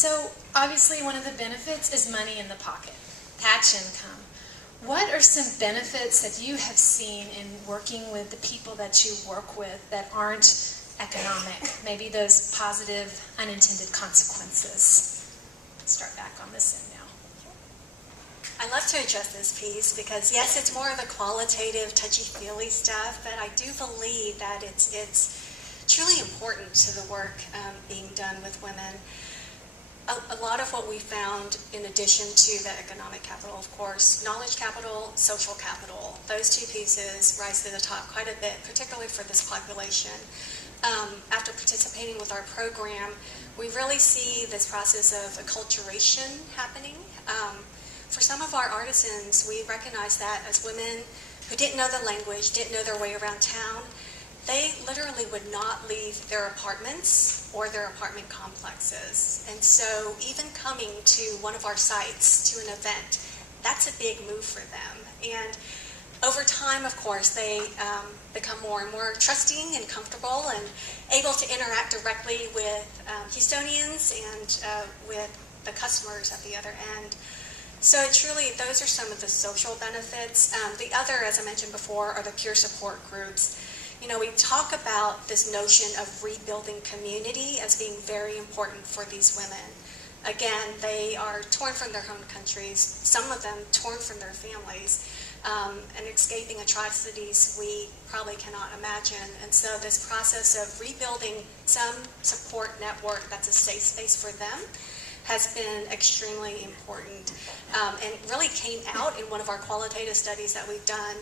So obviously one of the benefits is money in the pocket, patch income. What are some benefits that you have seen in working with the people that you work with that aren't economic? Maybe those positive unintended consequences. Let's start back on this end now. I love to address this piece because yes, it's more of the qualitative, touchy-feely stuff, but I do believe that it's truly important to the work being done with women. A lot of what we found, in addition to the economic capital, of course, knowledge capital, social capital, those two pieces rise to the top quite a bit, particularly for this population. After participating with our program, we really see this process of acculturation happening. For some of our artisans, we recognize that as women who didn't know the language, didn't know their way around town, they literally would not leave their apartments or their apartment complexes. And so even coming to one of our sites, to an event, that's a big move for them. And over time, of course, they become more and more trusting and comfortable and able to interact directly with Houstonians and with the customers at the other end. So it truly, those are some of the social benefits. The other, as I mentioned before, are the peer support groups. You know, we talk about this notion of rebuilding community as being very important for these women. Again, they are torn from their home countries, some of them torn from their families, and escaping atrocities we probably cannot imagine. And so this process of rebuilding some support network that's a safe space for them has been extremely important, and really came out in one of our qualitative studies that we've done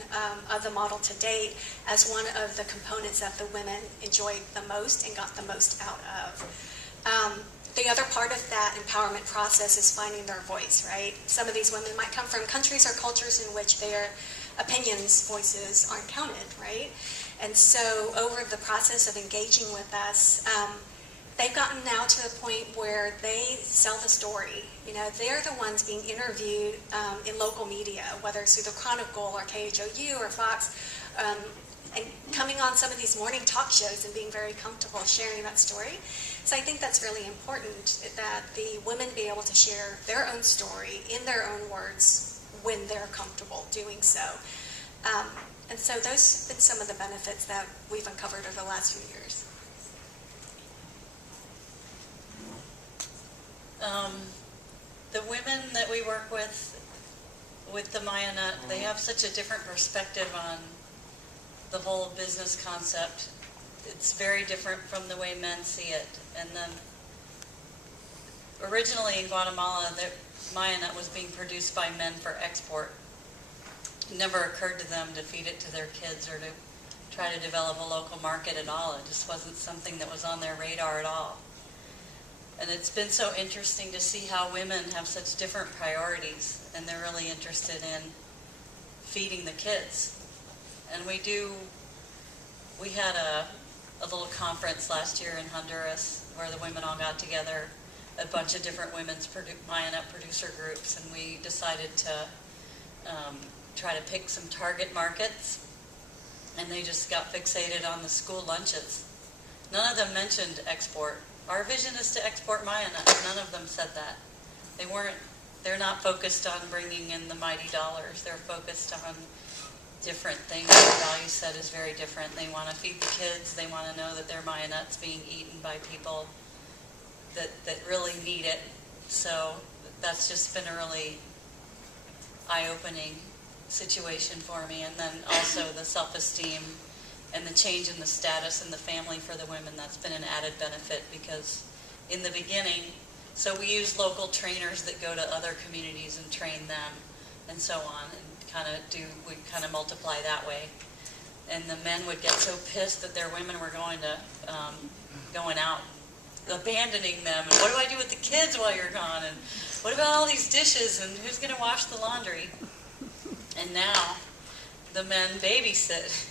of the model to date as one of the components that the women enjoyed the most and got the most out of. The other part of that empowerment process is finding their voice, right? Some of these women might come from countries or cultures in which their opinions, voices aren't counted, right? And so over the process of engaging with us, they've gotten now to the point where they sell the story. You know, they're the ones being interviewed in local media, whether it's through the Chronicle or KHOU or Fox, and coming on some of these morning talk shows and being very comfortable sharing that story. So I think that's really important, that the women be able to share their own story in their own words when they're comfortable doing so. And so those have been some of the benefits that we've uncovered over the last few years. The women that we work with the Mayanut, they have such a different perspective on the whole business concept. It's very different from the way men see it. And then originally in Guatemala, the Mayanut was being produced by men for export. It never occurred to them to feed it to their kids or to try to develop a local market at all. It just wasn't something that was on their radar at all. And it's been so interesting to see how women have such different priorities, and they're really interested in feeding the kids. And we had a little conference last year in Honduras where the women all got together, a bunch of different women's Mayanut producer groups, and we decided to try to pick some target markets, and they just got fixated on the school lunches. None of them mentioned export. Our vision is to export Mayanut. None of them said that. They're not focused on bringing in the mighty dollars. They're focused on different things. Their value set is very different. They want to feed the kids. They want to know that their Mayanut's being eaten by people that really need it. So that's just been a really eye-opening situation for me. And then also the self-esteem and the change in the status in the family for the women, that's been an added benefit, because in the beginning, so we use local trainers that go to other communities and train them and so on, and we kind of multiply that way. And the men would get so pissed that their women were going out, abandoning them, and what do I do with the kids while you're gone, and what about all these dishes, and who's going to wash the laundry? And now the men babysit,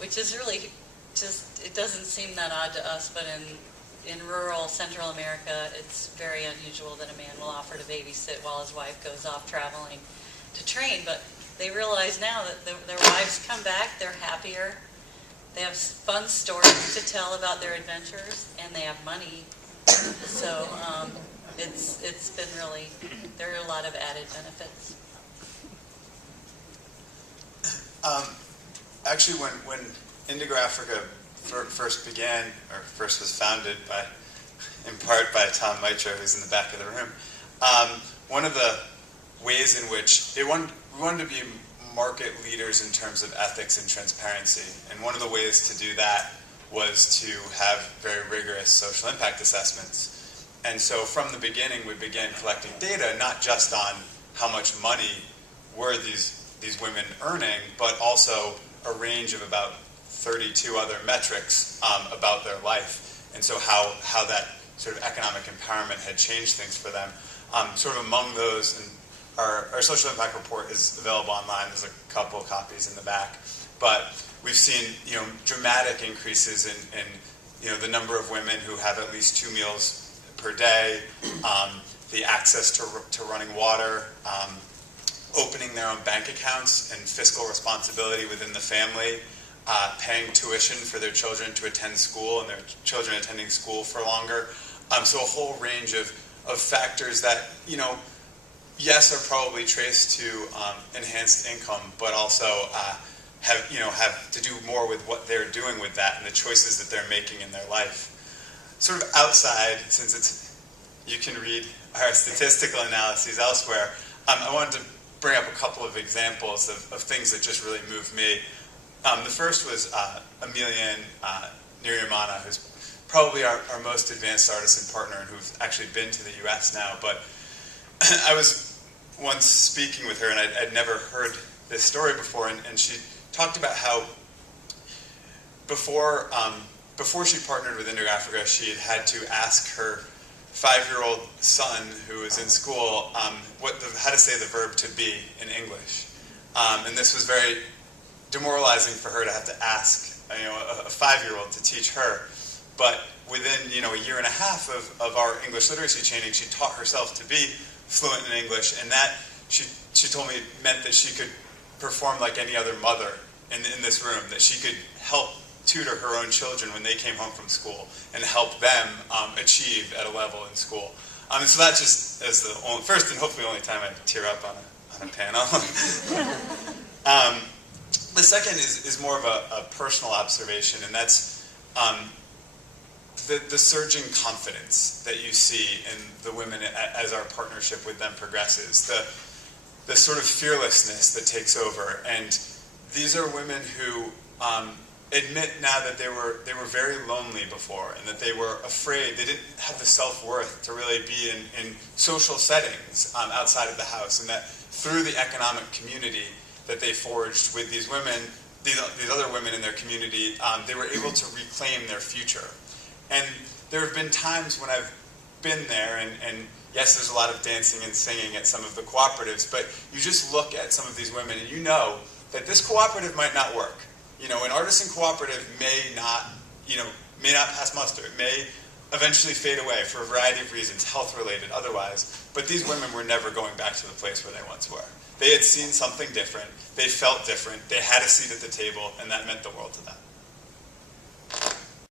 which is really just, it doesn't seem that odd to us, but in rural Central America, it's very unusual that a man will offer to babysit while his wife goes off traveling to train. But they realize now that their wives come back, they're happier, they have fun stories to tell about their adventures, and they have money. So it's been really, there are a lot of added benefits. Actually, when Indigo Africa first began, or first was founded by, in part by Tom Mitra, who's in the back of the room, one of the ways in which we wanted to be market leaders in terms of ethics and transparency. And one of the ways to do that was to have very rigorous social impact assessments. And so from the beginning, we began collecting data, not just on how much money were these women earning, but also a range of about 32 other metrics about their life. And so how that sort of economic empowerment had changed things for them. Sort of among those, and our social impact report is available online. There's a couple of copies in the back. But we've seen, dramatic increases in the number of women who have at least 2 meals per day, the access to running water, opening their own bank accounts and fiscal responsibility within the family, paying tuition for their children to attend school and their children attending school for longer. So a whole range of factors that, yes, are probably traced to enhanced income, but also have to do more with what they're doing with that and the choices that they're making in their life. Sort of outside, since you can read our statistical analyses elsewhere, I wanted to bring up a couple of examples of things that just really moved me. The first was Amelia Niriyamana, who's probably our most advanced artisan partner and who's actually been to the US now. But I was once speaking with her, and I'd never heard this story before, and she talked about how before she partnered with Indigo Africa, she had to ask her 5-year-old son, who was in school, how to say the verb to be in English. And this was very demoralizing for her to have to ask a 5-year-old to teach her. But within a year and a half of our English literacy training, she taught herself to be fluent in English, and that she told me meant that she could perform like any other mother in this room, that she could help tutor her own children when they came home from school and help them achieve at a level in school. And so that just is the first and hopefully only time I tear up on a panel. The second is more of a personal observation, and that's the surging confidence that you see in the women as our partnership with them progresses, the sort of fearlessness that takes over. And these are women who admit now that they were very lonely before, and that they were afraid. They didn't have the self-worth to really be in social settings outside of the house, and that through the economic community that they forged with these women, these other women in their community, they were able to reclaim their future. And there have been times when I've been there, and yes, there's a lot of dancing and singing at some of the cooperatives, but you just look at some of these women and you know that this cooperative might not work. An artisan cooperative may not pass muster. It may eventually fade away for a variety of reasons, health-related, otherwise. But these women were never going back to the place where they once were. They had seen something different. They felt different. They had a seat at the table, and that meant the world to them.